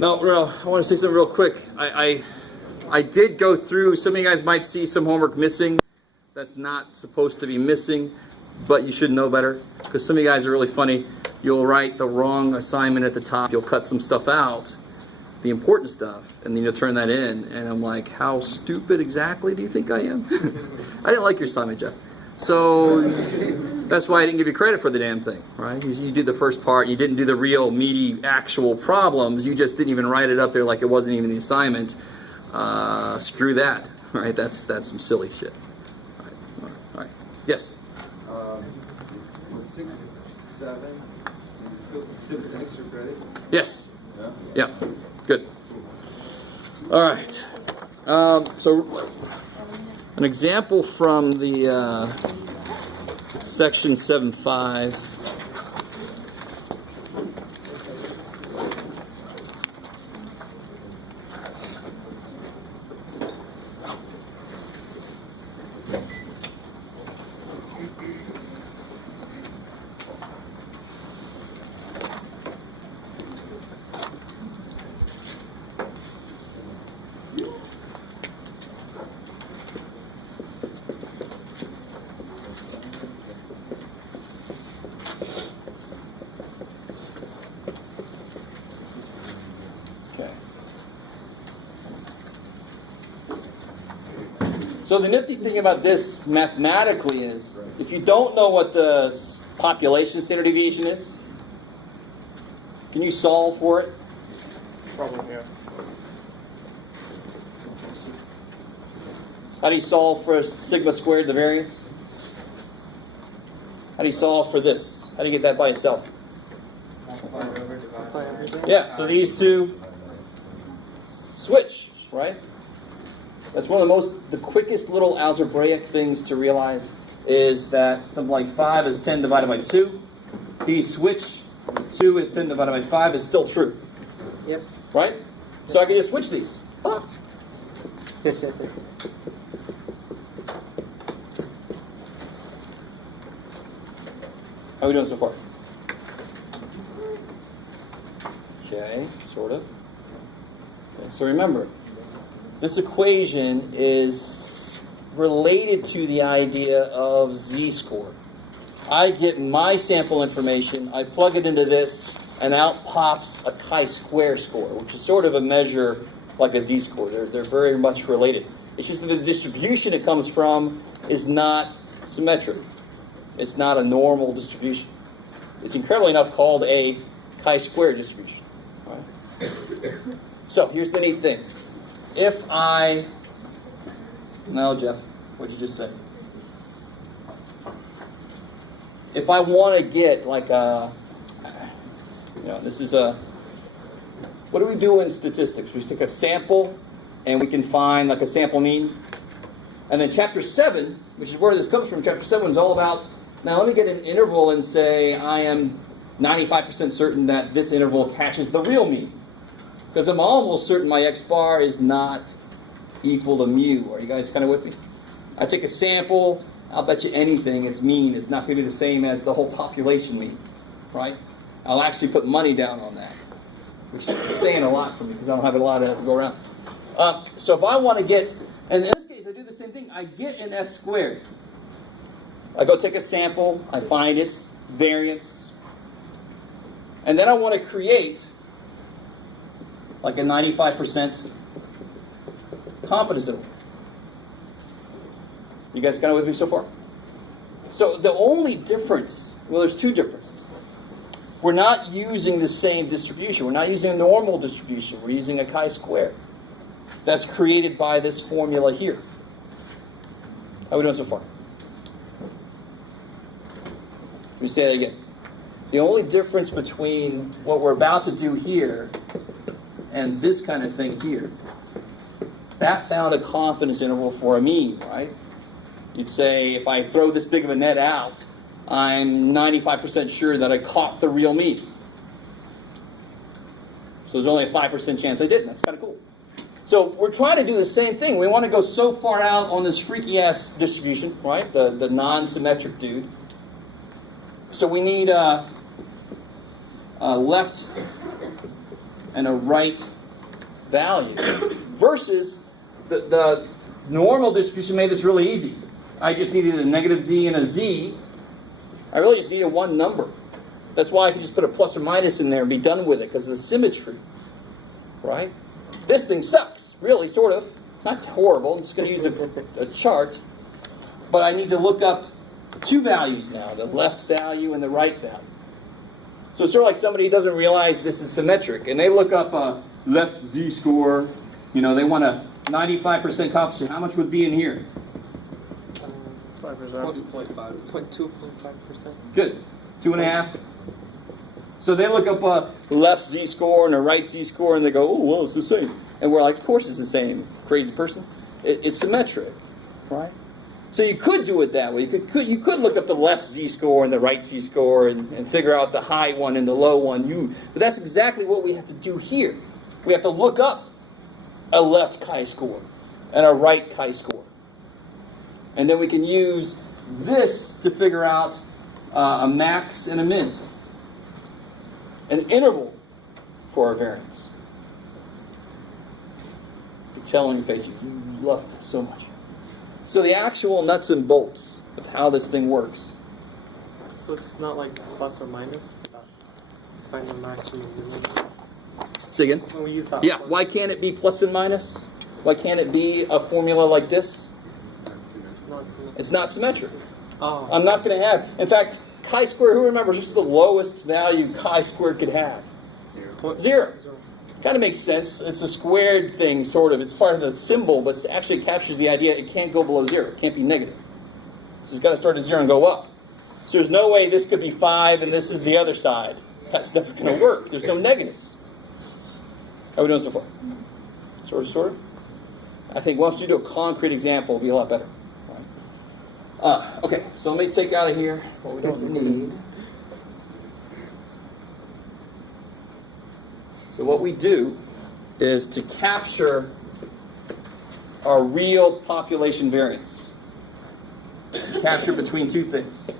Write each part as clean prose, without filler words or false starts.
No, I want to say something real quick. I did go through, some of you guys might see some homework missing that's not supposed to be missing, but you should know better, because some of you guys are really funny. You'll write the wrong assignment at the top, you'll cut some stuff out, the important stuff, and then you'll turn that in, and I'm like, how stupid exactly do you think I am? I didn't like your assignment, Jeff. So that's why I didn't give you credit for the damn thing, right? You did the first part, you didn't do the real meaty actual problems, you just didn't even write it up there like it wasn't even the assignment. Screw that, right? That's some silly shit. All right. Yes? 6, 7, you still get extra credit? Yes. Yeah. Good. All right. So an example from the section 7.5. So the nifty thing about this mathematically is, if you don't know what the population standard deviation is, can you solve for it? Probably, yeah. How do you solve for sigma squared, the variance? How do you solve for this? How do you get that by itself? Yeah, so these two switch, right? That's one of the quickest little algebraic things to realize, is that something like 5 is 10 divided by 2. These switch, 2 is 10 divided by 5 is still true. Yep. Right? So I can just switch these. Ah. How are we doing so far? Okay, sort of. Okay, so remember, this equation is related to the idea of z-score. I get my sample information, I plug it into this, and out pops a chi-square score, which is sort of a measure like a z-score. They're very much related. It's just that the distribution it comes from is not symmetric. It's not a normal distribution. It's incredibly enough called a chi-square distribution. Right? So here's the neat thing. No, Jeff, what'd you just say? If I want to get like this is what do we do in statistics? We take a sample and we can find like a sample mean. And then chapter 7, which is where this comes from, chapter 7 is all about, now let me get an interval and say I am 95% certain that this interval catches the real mean. Because I'm almost certain my x bar is not equal to mu. Are you guys kind of with me? I take a sample, I'll bet you anything its mean is not going to be the same as the whole population mean, right? I'll actually put money down on that, which is saying a lot for me because I don't have a lot to go around. So if I want to get, and in this case I do the same thing, I get an s squared. I go take a sample, I find its variance, and then I want to create like a 95% confidence interval. You guys kind of with me so far? So the only difference, well, there's two differences. We're not using the same distribution. We're not using a normal distribution. We're using a chi-square. That's created by this formula here. How are we doing so far? Let me say that again. The only difference between what we're about to do here and this kind of thing here, that found a confidence interval for a mean, right? You'd say, if I throw this big of a net out, I'm 95% sure that I caught the real mean. So there's only a 5% chance I didn't. That's kind of cool. So we're trying to do the same thing. We want to go so far out on this freaky-ass distribution, right? The non-symmetric dude. So we need left and a right value. Versus the normal distribution made this really easy. I just needed a negative z and a z. I really just needed one number. That's why I could just put a plus or minus in there and be done with it, because of the symmetry. Right? This thing sucks, really, sort of. Not horrible. I'm just going to use a chart. But I need to look up two values now, the left value and the right value. So it's sort of like somebody who doesn't realize this is symmetric, and they look up a left z-score. You know, they want a 95% confidence. How much would be in here? 5%. 2.5%. Good. 2.5. So they look up a left z-score and a right z-score, and they go, oh, well, it's the same. And we're like, of course it's the same, crazy person. It's symmetric, right? So you could do it that way. You could look up the left z-score and the right z-score and figure out the high one and the low one. But that's exactly what we have to do here. We have to look up a left chi-score and a right chi-score. And then we can use this to figure out a max and a min. An interval for our variance. You tell on your face, you love this so much. So the actual nuts and bolts of how this thing works. So it's not like plus or minus? Find the maximum minimum. Say again? When we use that. Yeah, why can't it be plus and minus? Why can't it be a formula like this? It's not symmetric. Oh. I'm not going to have. In fact, chi-square, who remembers this is the lowest value chi-square could have? 0. Kind of makes sense. It's a squared thing, sort of. It's part of the symbol, but it actually captures the idea it can't go below 0. It can't be negative. So it's got to start at 0 and go up. So there's no way this could be 5 and this is the other side. That's never going to work. There's no negatives. How are we doing so far? Sort of? I think once you do a concrete example, it'll be a lot better. Okay, so let me take out of here what we don't need. So what we do is to capture our real population variance. Capture between two things.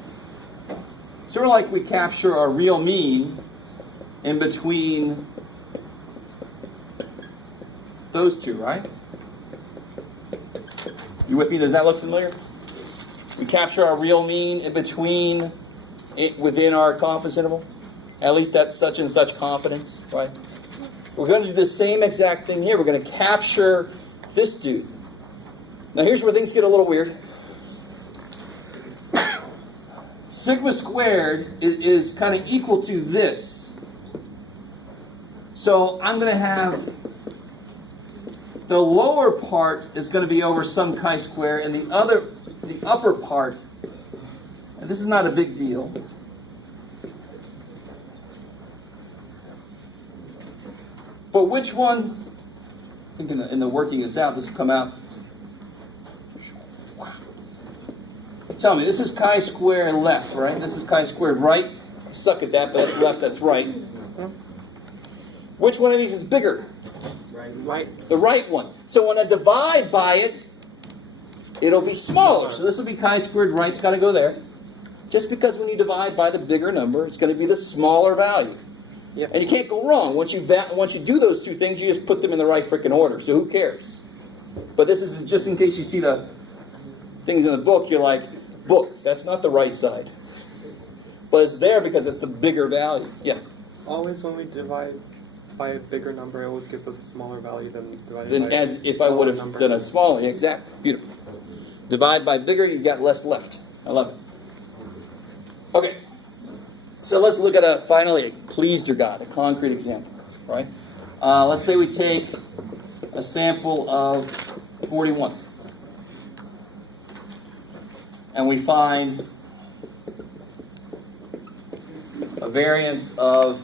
Sort of like we capture our real mean in between those two, right? You with me? Does that look familiar? We capture our real mean in between, within our confidence interval. At least that's such and such confidence, right? We're going to do the same exact thing here. We're going to capture this dude. Now here's where things get a little weird. Sigma squared is kind of equal to this. So I'm going to have the lower part is going to be over some chi-square, and the upper part, and this is not a big deal, but which one, I think in the working this out, this will come out. Tell me, this is chi-square left, right? This is chi-squared right. I suck at that, but that's left, that's right. Which one of these is bigger? Right. The right one. So when I divide by it, it'll be smaller. So this will be chi-squared right's got to go there. Just because when you divide by the bigger number, it's going to be the smaller value. Yep. And you can't go wrong. Once you do those two things, you just put them in the right frickin' order. So who cares? But this is just in case you see the things in the book, you're like, book, that's not the right side. But it's there because it's the bigger value. Yeah. Always when we divide by a bigger number, it always gives us a smaller value than divided Then by as a if I would have number. done a smaller. Exactly. Beautiful. Divide by bigger, you got less left. I love it. Okay. So let's look at finally a pleased or God, a concrete example, right? Let's say we take a sample of 41. And we find a variance of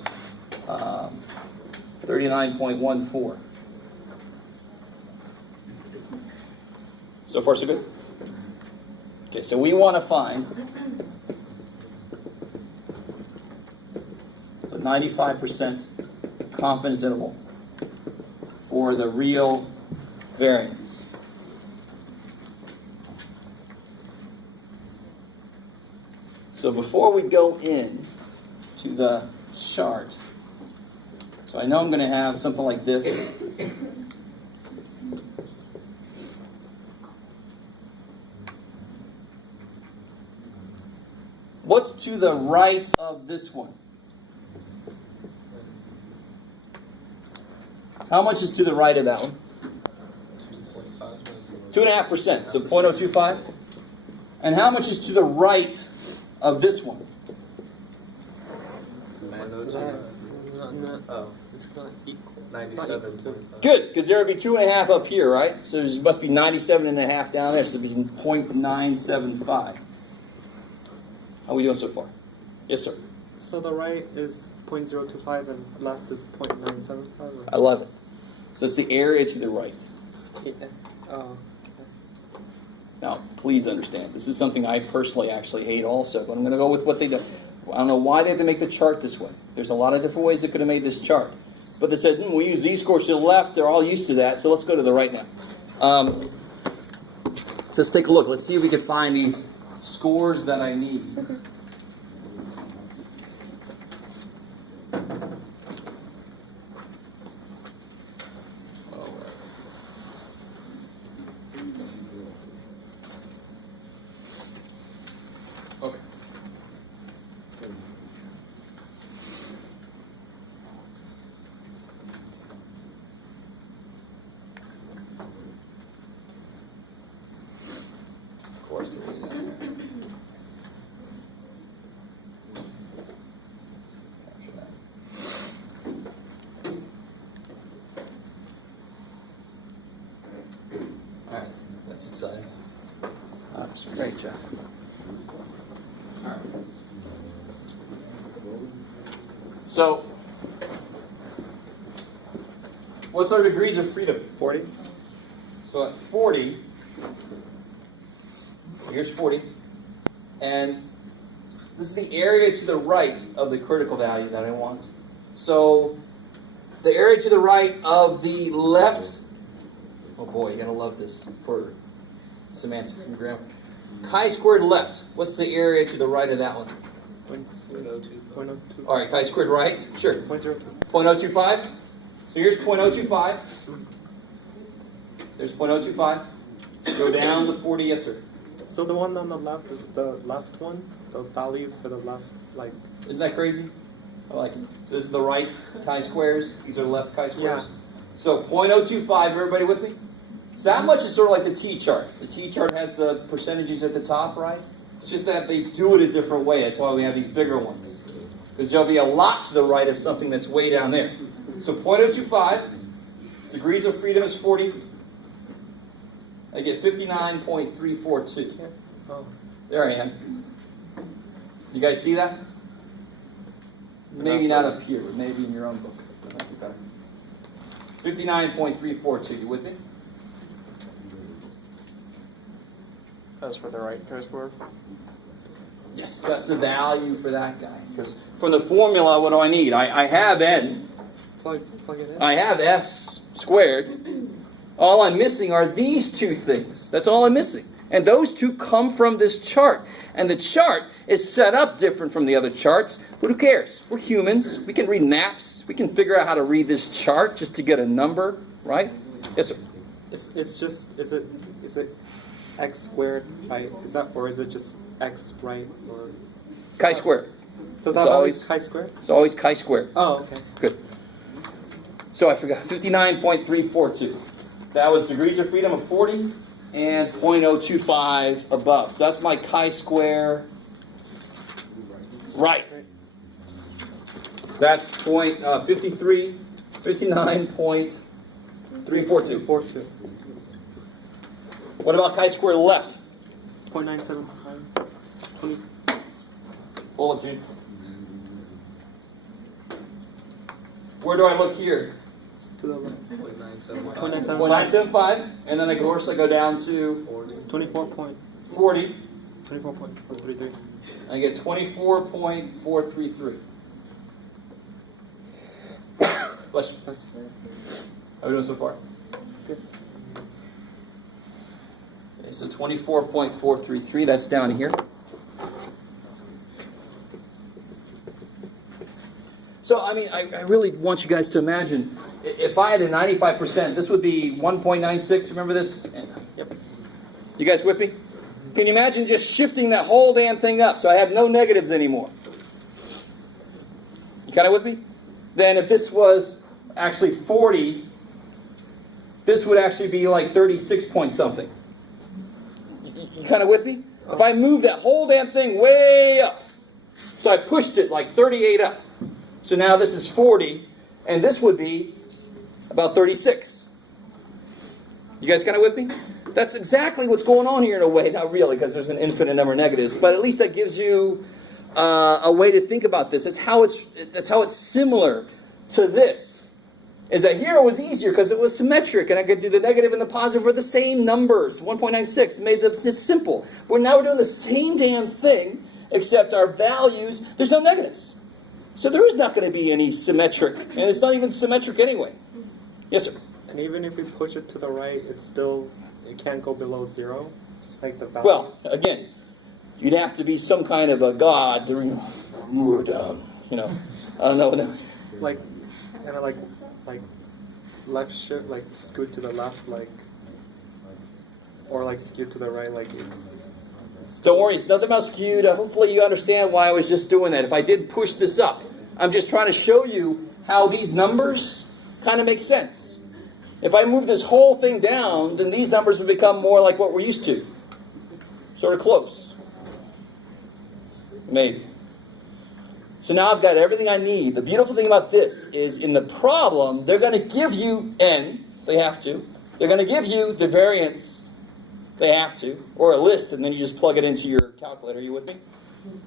39.14. So far, so good? Okay, so we want to find the 95% confidence interval for the real variance. So before we go in to the chart, so So I know I'm going to have something like this. What's to the right of this one? How much is to the right of that one? 2.5%, so 0.025. And how much is to the right of this one? It's not equal. 97. Good, because there would be 2.5 up here, right? So there must be 97.5 down there, so it would be 0.975. How are we doing so far? Yes, sir. So the right is 0.025 and left is 0.975? I love it. So it's the area to the right. Yeah. Oh. Now, please understand, this is something I personally actually hate also, but I'm going to go with what they do. I don't know why they had to make the chart this way. There's a lot of different ways they could have made this chart. But they said, we use z-scores to the left. They're all used to that, so let's go to the right now. So let's take a look. Let's see if we can find these scores that I need. Okay. Of course. Capture that. All right, that's exciting. That's great, Jeff. All right. So, what's our degrees of freedom? 40? So at 40, here's 40, and this is the area to the right of the critical value that I want. So the area to the right of the left, oh boy, you gotta love this for semantics and grammar. Chi-squared left, what's the area to the right of that one? 0.02. All right, chi-squared right, sure. 0.02. 0.025. So here's 0.025. There's 0.025. Go down to 40, yes sir. So the one on the left is the left one? The value for the left, like... Isn't that crazy? I like it. So this is the right chi-squares. These are the left chi-squares. Yeah. So 0.025, everybody with me? So that much is sort of like the T-chart. The T-chart has the percentages at the top, right? It's just that they do it a different way. That's why we have these bigger ones. Because there'll be a lot to the right of something that's way down there. So 0.025, degrees of freedom is 40. I get 59.342. Oh. There I am. You guys see that? Maybe not up here, but maybe in your own book. That might be better. 59.342. You with me? That's for the right chi-square? Yes, that's the value for that guy. Because from the formula, what do I need? I have n. Plug it in. I have s squared. All I'm missing are these two things. That's all I'm missing. And those two come from this chart. And the chart is set up different from the other charts. But who cares? We're humans. We can read maps. We can figure out how to read this chart just to get a number, right? Yes, sir. It's just, is it x squared, right? Is that, or is it just x, right? Or Chi-squared. so It's that always chi-squared? It's always chi-squared. Oh, okay. Good. So I forgot, 59.342. That was degrees of freedom of 40 and 0.025 above. So that's my chi-square right. So that's 59.342. 42. What about chi-square left? 0.975. 20. Hold up, Gene. Where do I look here? To the left. 0.975. 0.975, and then of course I go down to 24.433. 40. I get 24.433. Bless you. That's How are we doing so far? good. Okay, so 24.433, that's down here. So, I mean, I really want you guys to imagine, if I had a 95%, this would be 1.96. Remember this? Yep. You guys with me? Can you imagine just shifting that whole damn thing up so I have no negatives anymore? You kind of with me? Then if this was actually 40, this would actually be like 36 point something. You kind of with me? If I move that whole damn thing way up, so I pushed it like 38 up. So now this is 40, and this would be about 36. You guys kind of with me? That's exactly what's going on here in a way. Not really, because there's an infinite number of negatives, but at least that gives you a way to think about this. That's how it's similar to this. Is that here it was easier because it was symmetric, and I could do the negative and the positive for the same numbers, 1.96. It made this simple. But now we're doing the same damn thing, except our values, there's no negatives. So there is not going to be any symmetric, and it's not even symmetric anyway. Yes, sir? And even if we push it to the right, it can't go below 0? Like the value? Well, again, you'd have to be some kind of a god to move it down. You know, I don't know. Like, kind of like left shift, like scoot to the left, like, or like skew to the right, like it's... Don't worry, it's nothing about skewed. Hopefully you understand why I was just doing that. If I did push this up, I'm just trying to show you how these numbers kind of make sense. If I move this whole thing down, then these numbers would become more like what we're used to. Sort of close. Maybe. So now I've got everything I need. The beautiful thing about this is in the problem, they're going to give you n. They have to. They're going to give you the variance. They have to. Or a list, and then you just plug it into your calculator. Are you with me?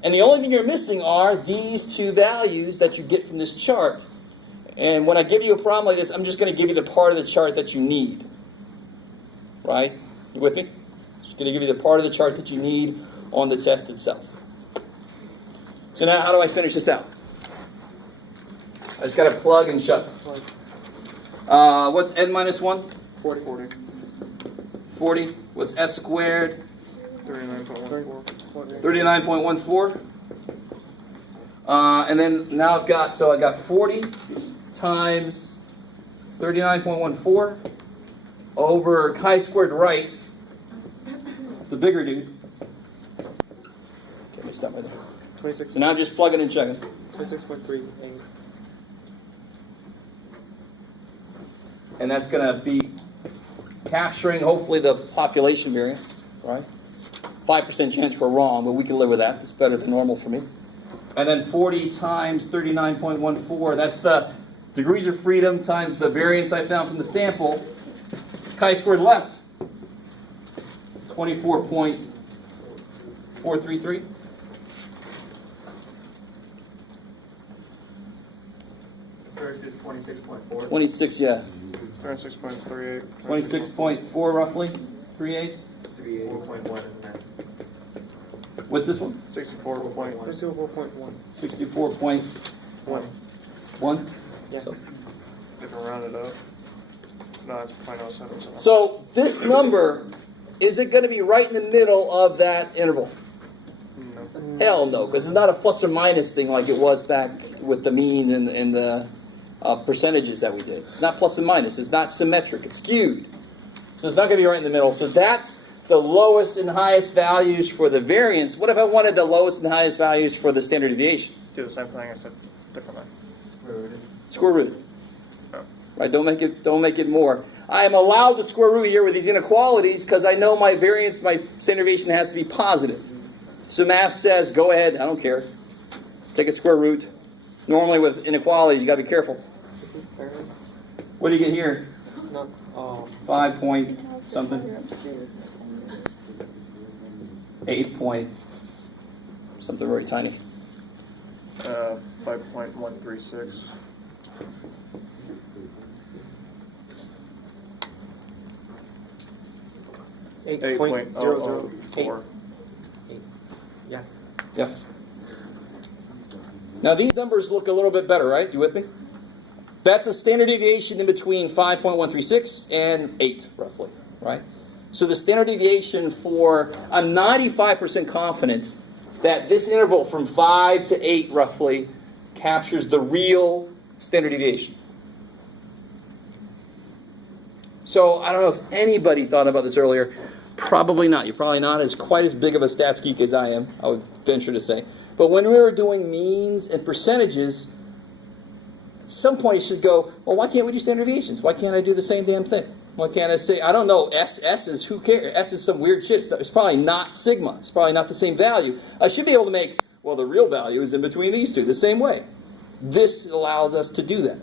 And the only thing you're missing are these two values that you get from this chart. And when I give you a problem like this, I'm just going to give you the part of the chart that you need. Right? You with me? Just going to give you the part of the chart that you need on the test itself. So now how do I finish this out? I just got to plug and shut. What's n minus 1? 40. 40. What's s squared? 39.14. 39.14. And then now I got 40 times 39.14 over chi-squared right, the bigger dude. Okay, stop right there. 26. So now I'm just plugging and checking. 26.38. And that's going to be capturing, hopefully, the population variance, right? 5% chance we're wrong, but we can live with that. It's better than normal for me. And then 40 times 39.14, that's the degrees of freedom times the variance I found from the sample. Chi-squared left, 24.433. First is 26.4. 26, yeah. 26.38. 26.4 roughly. 38. 4.1 is that. What's this one? 64.1. 64.1. Yeah. So, If I round it up, no, it's 0.07. so this number, is it going to be right in the middle of that interval? No. Hell no, because it's not a plus or minus thing like it was back with the mean and the percentages that we did. It's not plus and minus. It's not symmetric. It's skewed. So it's not going to be right in the middle. So that's the lowest and highest values for the variance. What if I wanted the lowest and highest values for the standard deviation? Do the same thing, except differently. Square root. Oh. Right? Don't make it more. I am allowed to square root here with these inequalities because I know my variance, my standard deviation has to be positive. So math says, go ahead, I don't care. Take a square root. Normally with inequalities, you got to be careful. This is variance. What do you get here? Not, 5 point something. 8 point something very tiny. 5.136. Eight 8.004. Yeah. Yeah. Now these numbers look a little bit better, right? You with me? That's a standard deviation in between 5.136 and 8, roughly, right? So the standard deviation for, I'm 95% confident that this interval from 5 to 8, roughly, captures the real standard deviation. So I don't know if anybody thought about this earlier. Probably not. You're probably not quite as big of a stats geek as I am, I would venture to say. But when we were doing means and percentages, at some point you should go, well, why can't we do standard deviations? Why can't I do the same damn thing? Why can't I say, I don't know, S is, who cares? S is some weird shit. It's probably not sigma. It's probably not the same value. I should be able to make, well, the real value is in between these two, the same way. This allows us to do that.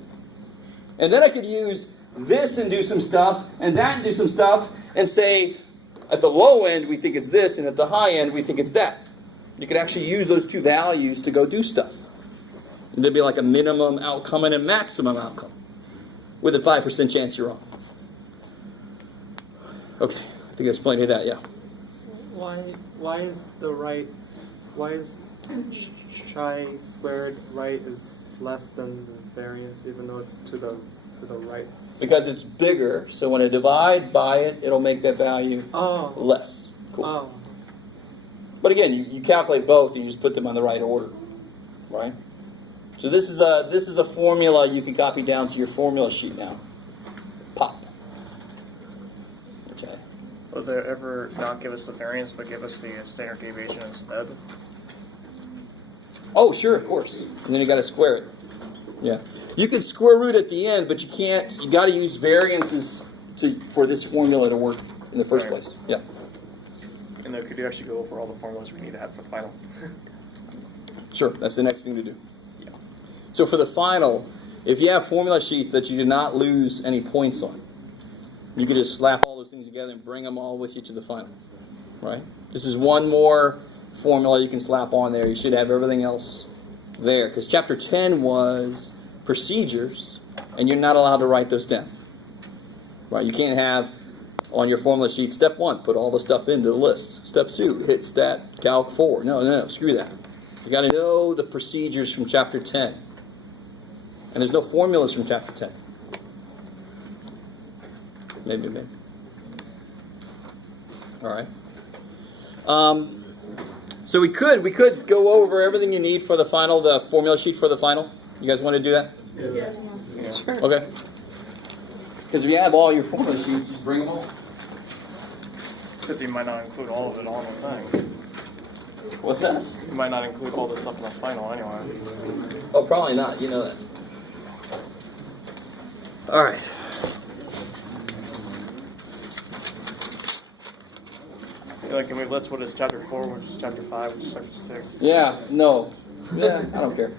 And then I could use this and do some stuff, and that and do some stuff, and say, at the low end, we think it's this, and at the high end, we think it's that. You could actually use those two values to go do stuff. And there'd be like a minimum outcome and a maximum outcome, with a 5% chance you're wrong. Okay, I think I explained it that, yeah. Why is chi squared right is less than the variance, even though it's to the right? Because it's bigger, so when I divide by it, it'll make that value less. Cool. Oh. But again, you calculate both, and you just put them on the right order, right? So this is a formula you can copy down to your formula sheet now. Pop. Okay. Will they ever not give us the variance, but give us the standard deviation instead? Oh, sure, of course. And then you got to square it. Yeah. You can square root at the end, but you can't. You got to use variances for this formula to work in the first place. Yeah. And then could you actually go over all the formulas we need to have for the final? Sure, that's the next thing to do. Yeah. So for the final, if you have formula sheets that you did not lose any points on, you can just slap all those things together and bring them all with you to the final. Right? This is one more formula you can slap on there. You should have everything else there. Because chapter 10 was procedures, and you're not allowed to write those down. Right? You can't have on your formula sheet, step 1, put all the stuff into the list. Step 2, hit stat calc 4. No, screw that. You got to know the procedures from chapter 10. And there's no formulas from chapter 10. Maybe. All right. So we could go over everything you need for the final, the formula sheet for the final. You guys want to do that? Yeah. Sure. Okay. Because if you have all your formula sheets, just bring them all. Except you might not include all of it all in the thing. What's that? You might not include all the stuff in the final anyway. Oh, probably not. You know that. All right. Like, can we list what is chapter 4, which is chapter 5, which is chapter 6? Yeah, no. Yeah, I don't care.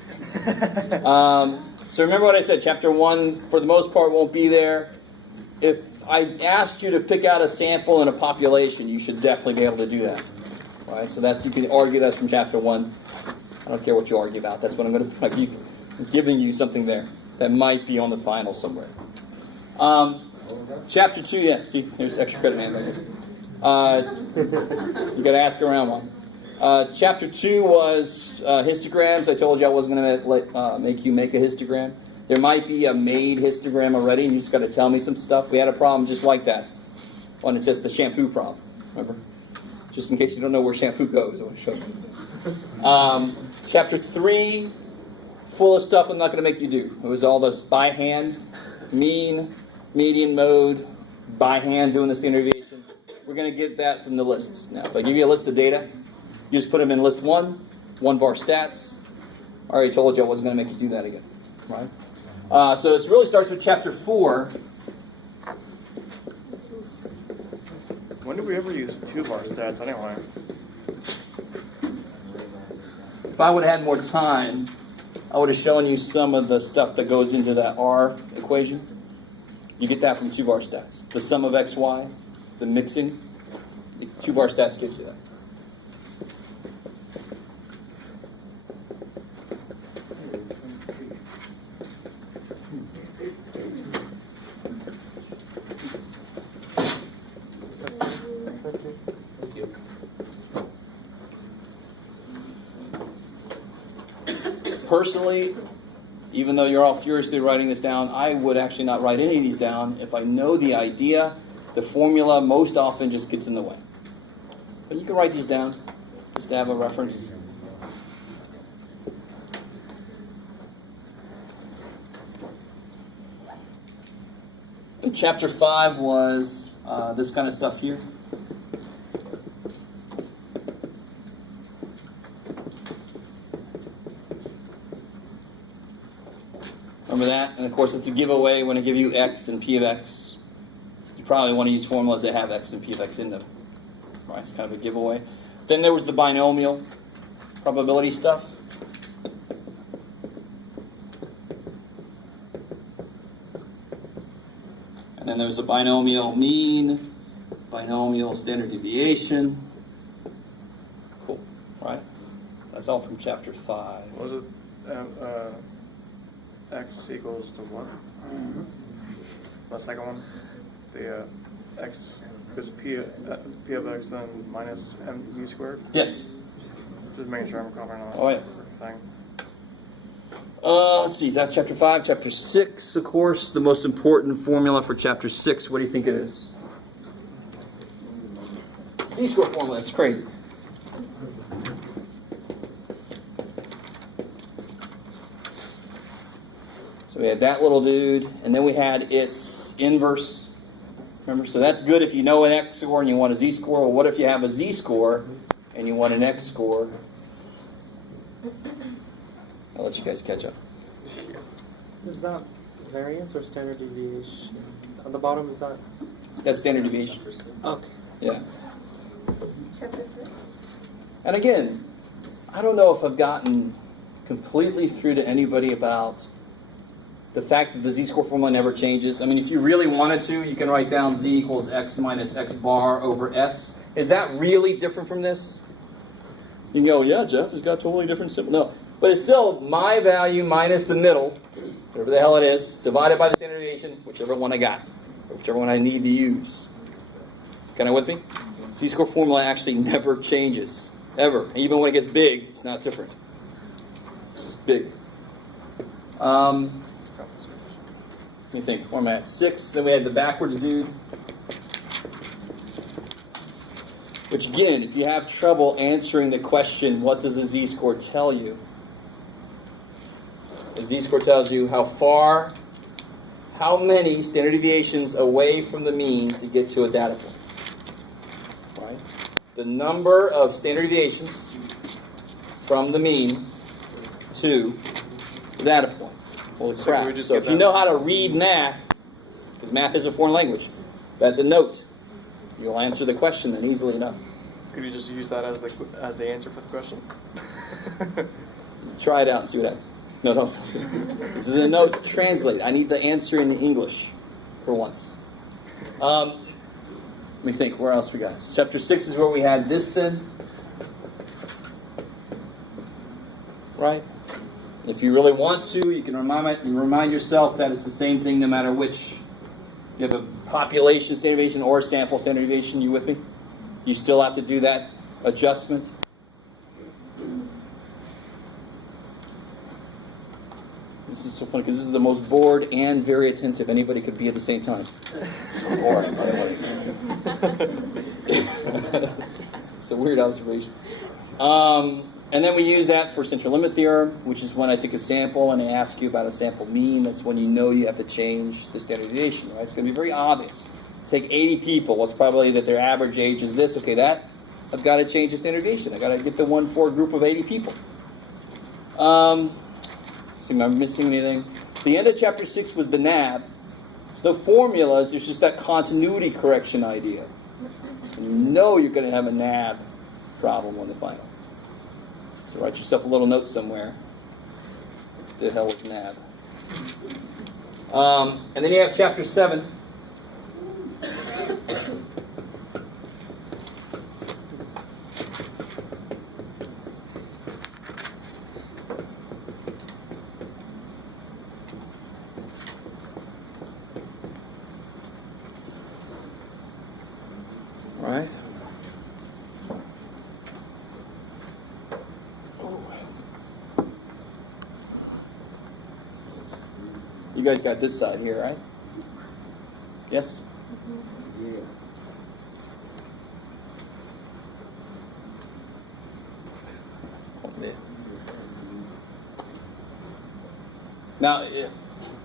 So remember what I said, chapter 1, for the most part, won't be there. If I asked you to pick out a sample in a population, you should definitely be able to do that. Right? So that's, you can argue that's from chapter 1. I don't care what you argue about. That's what I'm going to be giving you something there that might be on the final somewhere. Chapter 2, yeah, see, there's extra credit hand right here. You got to ask around one. Chapter 2 was histograms. I told you I wasn't going to make you make a histogram. There might be a made histogram already, and you just got to tell me some stuff. We had a problem just like that when it's just the shampoo problem. Remember? Just in case you don't know where shampoo goes, I want to show you. Chapter 3, full of stuff I'm not going to make you do. It was all this by hand, mean, median, mode, by hand doing the standard deviation. We're going to get that from the lists. Now, if I give you a list of data, you just put them in list 1 var stats. I already told you I wasn't going to make you do that again. Right? So it really starts with chapter 4. When did we ever use 2 var stats anyway? If I would have had more time, I would have shown you some of the stuff that goes into that R equation. You get that from 2 var stats. The sum of x, y, the mixing. 2 var stats gives you that. Personally, even though you're all furiously writing this down, I would actually not write any of these down. If I know the idea, the formula most often just gets in the way. But you can write these down just to have a reference. And chapter 5 was this kind of stuff here. Remember that? And of course, it's a giveaway when I give you x and p of x. You probably want to use formulas that have x and p of x in them. Right? It's kind of a giveaway. Then there was the binomial probability stuff. And then there's a binomial mean, binomial standard deviation. Cool, right? That's all from chapter 5. What was it? X equals to what? The second one? The x is p of x then minus mu squared? Yes. Just making sure I'm covering all that Oh, yeah. thing. Let's see, that's chapter 5. Chapter 6, of course, the most important formula for chapter 6. What do you think it is? Z-score formula, it's crazy. So we had that little dude, and then we had its inverse. Remember, so that's good if you know an x score and you want a z-score. Well, what if you have a z-score and you want an x score? I'll let you guys catch up. Is that variance or standard deviation? On the bottom, is that? That's standard deviation. Okay. Yeah. And again, I don't know if I've gotten completely through to anybody about the fact that the z-score formula never changes. I mean, if you really wanted to, you can write down z equals x minus x bar over s. Is that really different from this? You can go, yeah, Jeff, it's got totally different symbol. No. But it's still my value minus the middle, whatever the hell it is, divided by the standard deviation, whichever one I got, or whichever one I need to use. Kind of with me? Z-score formula actually never changes, ever. And even when it gets big, it's not different. It's just big. Let me think. Where am I at? 6. Then we had the backwards dude. Which again, if you have trouble answering the question, what does a z-score tell you? The z-score tells you how many standard deviations away from the mean to get to a data point. Right? The number of standard deviations from the mean to the data point. Holy crap. So if you know how to read math, because math is a foreign language, that's a note. You'll answer the question then easily enough. Could you just use that as the answer for the question? Try it out and see what happens. No, don't. This is a note to translate. I need the answer in English for once. Let me think. Where else we got? Chapter 6 is where we had this then. Right? If you really want to, you can remind yourself that it's the same thing no matter which. You have a population standard deviation or a sample standard deviation. You with me? You still have to do that adjustment. This is so funny because this is the most bored and very attentive anybody could be at the same time. So boring, by the way. It's a weird observation. And then we use that for central limit theorem, which is when I take a sample and I ask you about a sample mean. That's when you know you have to change the standard deviation, right? It's going to be very obvious. Take 80 people. What's probably that their average age is this? Okay, that I've got to change the standard deviation. I've got to get the 1-4 group of 80 people. See, am I missing anything? The end of chapter 6 was the NAB. The formulas, there's just that continuity correction idea. And you know you're going to have a NAB problem on the final. So write yourself a little note somewhere. What the hell was NAB? And then you have chapter 7. All right. You guys got this side here, right? Yes? Yeah. Now,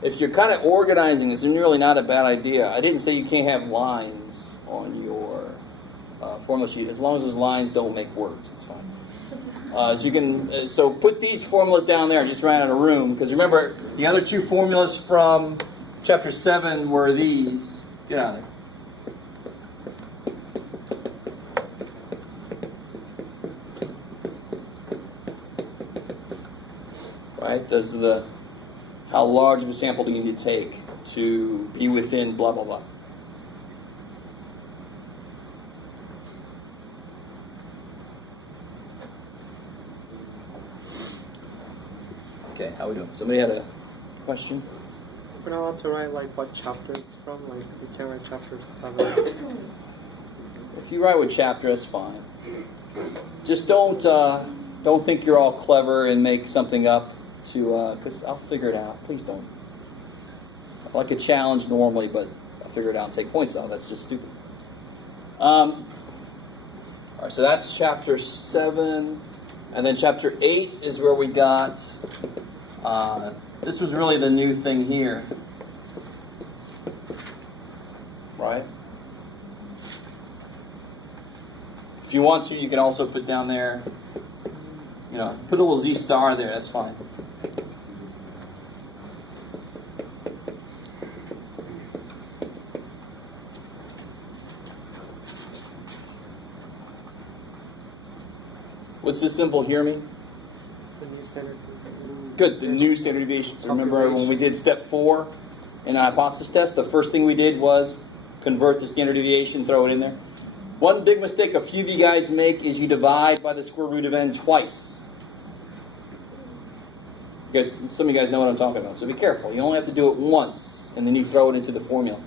if you're kind of organizing, it's really not a bad idea. I didn't say you can't have lines on your formula sheet. As long as those lines don't make words, it's fine. So put these formulas down there. I just ran out of room. Because remember, the other two formulas from chapter 7 were these. Get out of there. Right? Those are the, how large of a sample do you need to take to be within blah, blah, blah. Okay, how are we doing? Somebody had a question? We're not allowed to write like what chapter it's from. Like you can't write chapter 7. If you write with chapter, that's fine. Just don't think you're all clever and make something up to, because I'll figure it out. Please don't. I like a challenge normally, but I'll figure it out and take points out. That's just stupid. All right, so that's chapter 7. And then chapter 8 is where we got, this was really the new thing here. Right? If you want to, you can also put down there, put a little Z star there, that's fine. What's this symbol here mean? The new standard. Good, the new standard deviation. So remember when we did step 4 in the hypothesis test, the first thing we did was convert the standard deviation, throw it in there. One big mistake a few of you guys make is you divide by the square root of n twice. Some of you guys know what I'm talking about, so be careful. You only have to do it once, and then you throw it into the formula.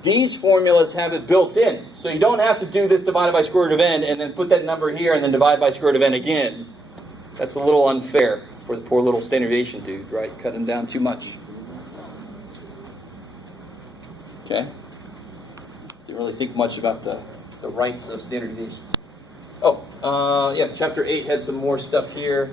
These formulas have it built in, so you don't have to do this divided by square root of n and then put that number here and then divide by square root of n again. That's a little unfair for the poor little standard deviation dude, right? Cutting down too much. Okay? Didn't really think much about the rights of standard deviations. Oh, yeah, chapter 8 had some more stuff here.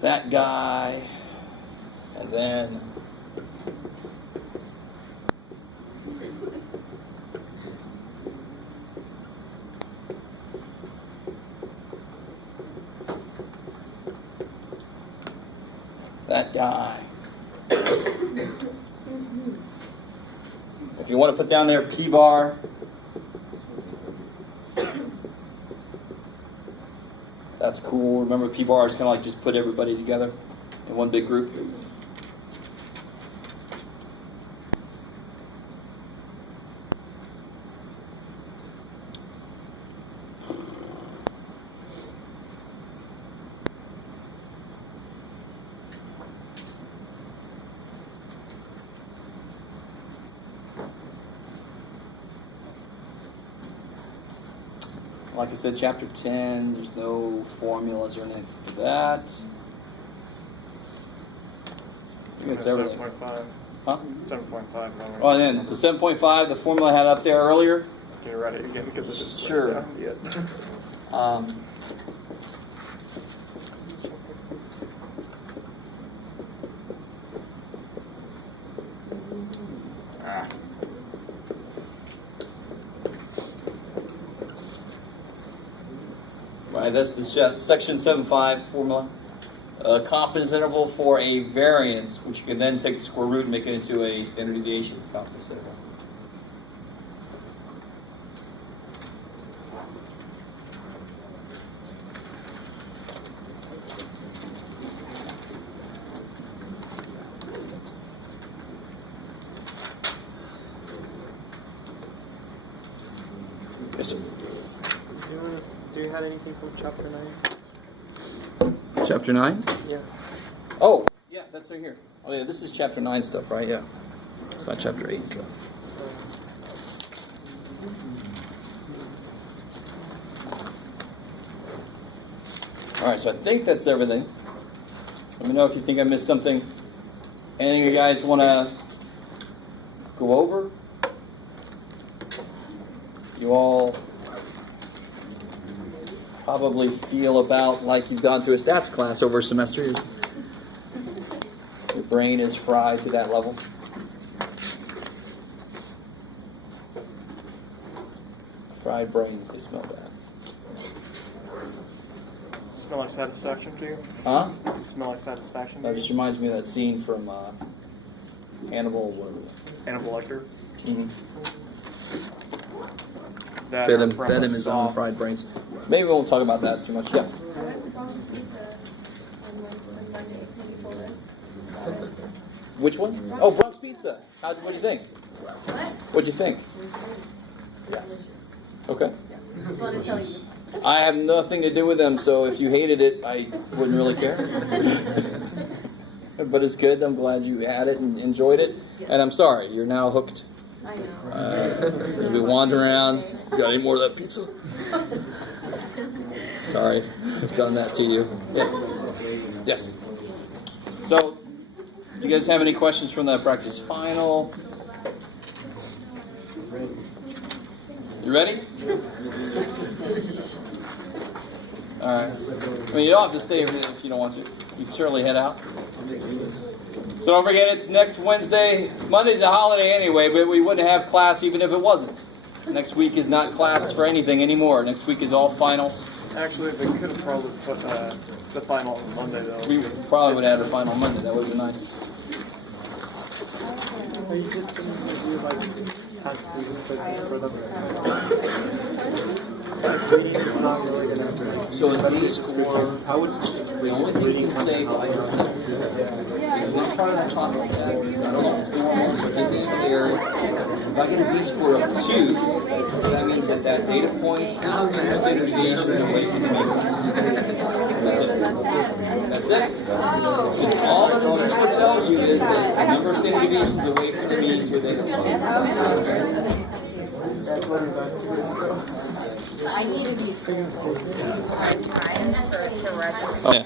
That guy, and then that guy. If you want to put down there P bar, that's cool. Remember, P bar is kind of like just put everybody together in one big group. Like I said, chapter 10, there's no formulas or anything for that. I think it's everything. 7.5. Huh? 7.5. Oh, and then the 7.5, the formula I had up there earlier. Can you write it again? Because it's Sure. Right, that's the section 7.5 formula. Confidence interval for a variance, which you can then take the square root and make it into a standard deviation confidence interval. Yes, sir. Do you have anything from chapter 9? Chapter 9? Yeah. Oh, yeah, that's right here. Oh, yeah, this is chapter 9 stuff, right? Yeah. It's not chapter 8 stuff. All right, so I think that's everything. Let me know if you think I missed something. Anything you guys want to go over? You all probably feel about like you've gone through a stats class over a semester. Your brain is fried to that level. Fried brains, they smell bad. Smell like satisfaction to you? Huh? Smell like satisfaction to That you? just reminds me of that scene from Hannibal. Hannibal Lecter. Mm-hmm. That Fed from him his own Saw. fried brains. Maybe we won't talk about that too much. Yeah. I went to Bronx Pizza on Monday, and he told us. Which one? Oh, Bronx Pizza. What do you think? What'd you think? Yes. Okay. Just wanted to tell you. I have nothing to do with them, so if you hated it, I wouldn't really care. But it's good. I'm glad you had it and enjoyed it. And I'm sorry, you're now hooked. I know. You'll be wandering around. Got any more of that pizza? Sorry, I've done that to you. Yes. Yes. So, you guys have any questions from the practice final? You ready? All right. I mean, you don't have to stay if you don't want to. You can certainly head out. So don't forget, it's next Wednesday. Monday's a holiday anyway, but we wouldn't have class even if it wasn't. Next week is not class for anything anymore. Next week is all finals. Actually, they could have probably put the final on Monday, though. We probably would have the final Monday. That would have been nice. Are you just going to do like test reading quizzes for them? Reading is not really going to. So a Z-score, I would just the only thing you can say about it is one part of that process test is, I don't know if it's the one, but it's in the area. If I get a Z-score of 2, that means that data point is 2 standard deviations away from the mean. That's it. All that the Z-score tells you is that the number of standard deviations away from the mean to this. I needed you to hard time to register. Oh, yeah.